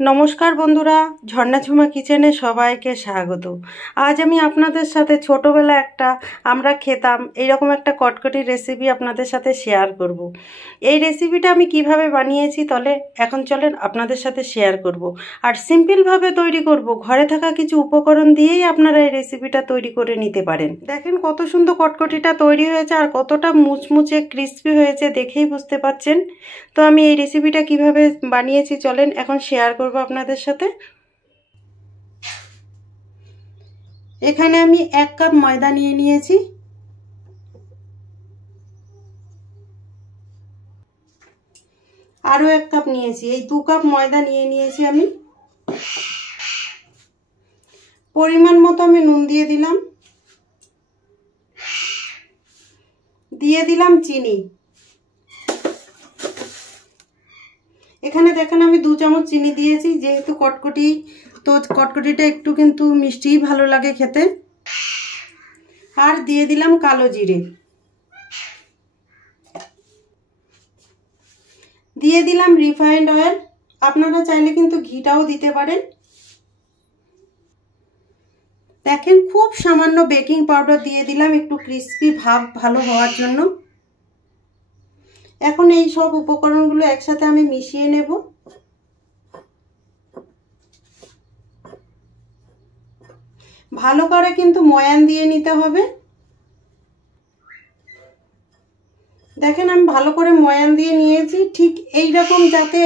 নমস্কার বন্ধুরা, ঝর্ণা ঝুমা কিচেনে সবাইকে স্বাগত। আজ আমি আপনাদের সাথে ছোটোবেলা আমরা খেতাম এইরকম একটা কটকটি রেসিপি আপনাদের সাথে শেয়ার করব। এই রেসিপিটা আমি কিভাবে বানিয়েছি তবে এখন চলেন আপনাদের সাথে শেয়ার করব। আর সিম্পলভাবে তৈরি করব, ঘরে থাকা কিছু উপকরণ দিয়েই আপনারা এই রেসিপিটা তৈরি করে নিতে পারেন। দেখেন কত সুন্দর কটকটিটা তৈরি হয়েছে আর কতটা মুচমুচে ক্রিস্পি হয়েছে, দেখেই বুঝতে পাচ্ছেন। তো আমি এই রেসিপিটা কিভাবে বানিয়েছি চলেন এখন শেয়ার করব আপনাদের সাথে। এখানে আমি 1 কাপ ময়দা নিয়ে নিয়েছি। আরও 1 কাপ নিয়েছি, এই 2 কাপ ময়দা নিয়ে নিয়েছি আমি। পরিমাণ মতো আমি নুন দিয়ে দিলাম, চিনি। এখানে দেখেন আমি 2 চামচ চিনি দিয়েছি, যেহেতু কটকটি, তো কটকটিটা একটু কিন্তু মিষ্টিই ভালো লাগে খেতে। আর দিয়ে দিলাম কালো জিরে, দিয়ে দিলাম রিফাইন্ড অয়েল, আপনারা চাইলে কিন্তু ঘিটাও দিতে পারেন। দেখেন খুব সামান্য বেকিং পাউডার দিয়ে দিলাম, একটু ক্রিস্পি ভাব ভালো হওয়ার জন্য। এখন এই সব উপকরণগুলো একসাথে আমি মিশিয়ে নেব। ভালো করে কিন্তু ময়ান দিয়ে নিতে হবে। দেখেন আমি ভালো করে ময়ান দিয়ে নিয়েছি, ঠিক এই রকম যাতে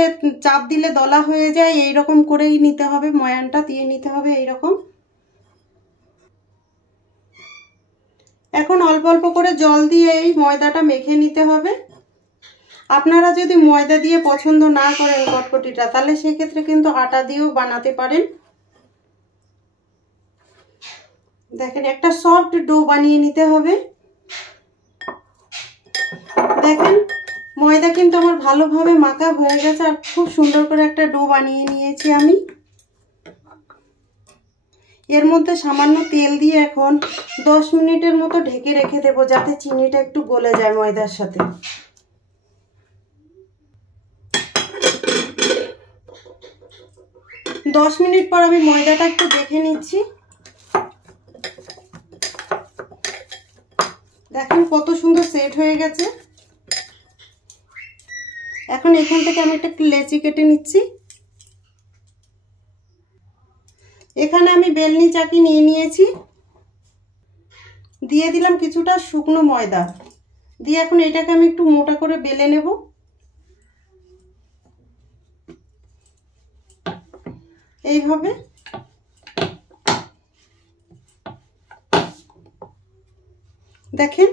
চাপ দিলে দলা হয়ে যায় এই রকম করেই নিতে হবে, ময়ানটা দিয়ে নিতে হবে এই রকম। এখন অল্প অল্প করে জল দিয়ে এই ময়দাটা মেখে নিতে হবে। আপনারা যদি ময়দা দিয়ে পছন্দ না করেন কটকটিটা, তাহলে সেক্ষেত্রে কিন্তু আটা দিয়েও বানাতে পারেন। দেখেন একটা সফট ডো বানিয়ে নিতে হবে। দেখেন ময়দা কিন্তু আমার ভালোভাবে মাখা হয়ে গেছে আর খুব সুন্দর করে একটা ডো বানিয়ে নিয়েছি আমি। এর মধ্যে সামান্য তেল দিয়ে এখন 10 মিনিটের মতো ঢেকে রেখে দেব, যাতে চিনিটা একটু গলে যায় ময়দার সাথে। দশ মিনিট পর আমি ময়দাটা একটু দেখে নিচ্ছি। দেখেন কত সুন্দর সেট হয়ে গেছে। এখন এখান থেকে আমি একটা লেচি কেটে নিচ্ছি। এখানে আমি বেলনি চাকি নিয়ে নিয়েছি, দিয়ে দিলাম কিছুটা শুকনো ময়দা, দিয়ে এখন এটাকে আমি একটু মোটা করে বেলে নেব। এইভাবে দেখেন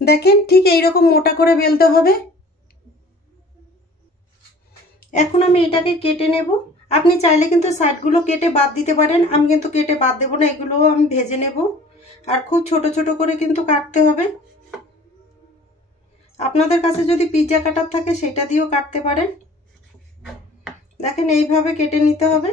দেখেন ঠিক এইরকম মোটা করে বেলতে হবে। এখন আমি এটাকে কেটে নেব। আপনি চাইলে কিন্তু সাইডগুলো কেটে বাদ দিতে পারেন, আমি কিন্তু কেটে বাদ দেবো না, এগুলোও আমি ভেজে নেব। আর খুব ছোট ছোট করে কিন্তু কাটতে হবে। আপনাদের কাছে যদি পিৎজা কাটার থাকে সেটা দিয়েও কাটতে পারেন। দেখেন এইভাবে কেটে নিতে হবে।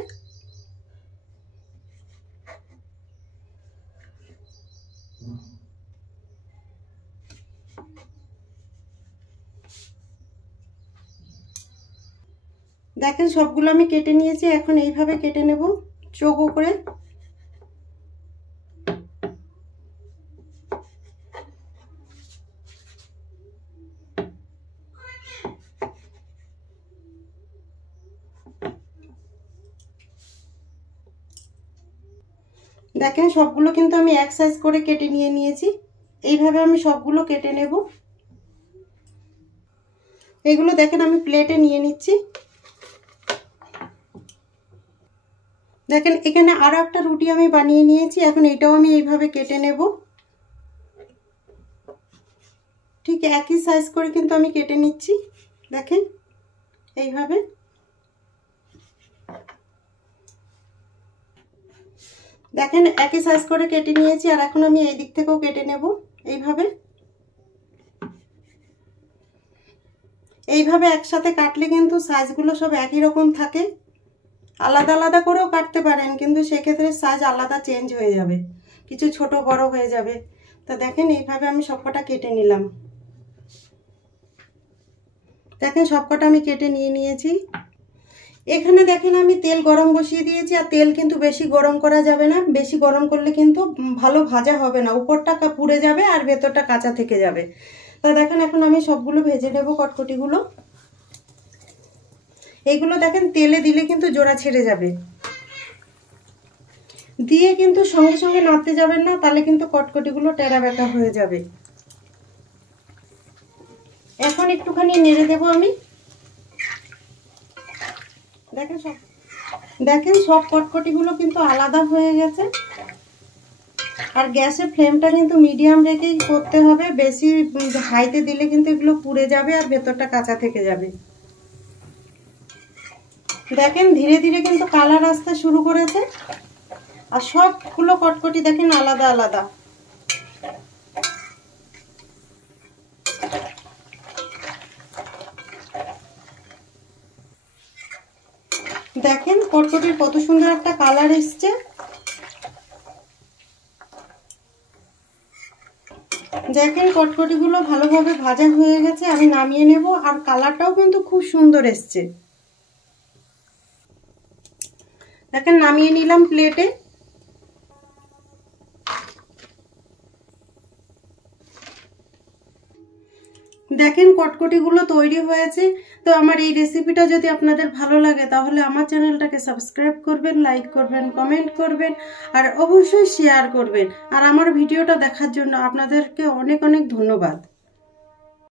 দেখেন সবগুলো আমি কেটে নিয়েছি, এখন এইভাবে কেটে নেব চৌকো করে। দেখেন সবগুলো কিন্তু আমি এক সাইজ করে কেটে নিয়েছি। এইভাবে আমি সবগুলো কেটে নেব। এগুলো দেখেন আমি প্লেটে নিয়ে নিচ্ছি। দেখেন এখানে আরো একটা রুটি আমি বানিয়ে নিয়েছি, এখন এটাও আমি এইভাবে কেটে নেব। ঠিক একই সাইজ করে কিন্তু আমি কেটে নিচ্ছি। দেখেন এইভাবে। দেখেন একই সাইজ করে কেটে নিয়েছি, আর এখন আমি এই দিক থেকেও কেটে নেব এইভাবে। এইভাবে একসাথে কাটলে কিন্তু সাইজগুলো সব একই রকম থাকে। আলাদা আলাদা করেও কাটতে পারেন, কিন্তু সেক্ষেত্রে সাইজ আলাদা চেঞ্জ হয়ে যাবে, কিছু ছোট বড় হয়ে যাবে। তো দেখেন এইভাবে আমি সবকটা কেটে নিলাম। দেখেন সবকটা আমি কেটে নিয়ে নিয়েছি। এখানে দেখেন আমি তেল গরম বসিয়ে দিয়েছি, আর তেল কিন্তু বেশি গরম করা যাবে না, বেশি গরম করলে কিন্তু ভালো ভাজা হবে না, উপরটা পুড়ে যাবে আর ভেতরটা কাঁচা থেকে যাবে। তা দেখেন এখন আমি সবগুলো ভেজে নেব কটকটিগুলো। এইগুলো দেখেন তেলে দিলে কিন্তু জোড়া ছেড়ে যাবে, দিয়ে কিন্তু সঙ্গে সঙ্গে নাড়তে যাবেন না, তাহলে কিন্তু কটকটিগুলো টেরা বেঁকা হয়ে যাবে। এখন একটুখানি নেড়ে দেব আমি। দেখেন সব কটকটিগুলো কিন্তু আলাদা হয়ে গেছে। আর গ্যাসের ফ্লেমটা কিন্তু মিডিয়াম রেখেই করতে হবে, বেশি হাইতে দিলে কিন্তু এগুলো পুড়ে যাবে আর ভেতরটা কাঁচা থেকে যাবে। দেখেন ধীরে ধীরে কিন্তু কালার আসতে শুরু করেছে, আর সবগুলো কটকটি দেখেন আলাদা আলাদা। দেখেন কটকটির কত সুন্দর একটা কালার এসছে। দেখেন কটকটিগুলো ভালোভাবে ভাজা হয়ে গেছে, আমি নামিয়ে নেব। আর কালারটাও কিন্তু খুব সুন্দর এসছে। দেখেন নামিয়ে নিলাম প্লেটে। দেখেন কটকটিগুলো তৈরি হয়েছে। তো আমার এই রেসিপিটা যদি আপনাদের ভালো লাগে তাহলে আমার চ্যানেলটাকে সাবস্ক্রাইব করবেন, লাইক করবেন, কমেন্ট করবেন, আর অবশ্যই শেয়ার করবেন। আর আমার ভিডিওটা দেখার জন্য আপনাদেরকে অনেক অনেক ধন্যবাদ।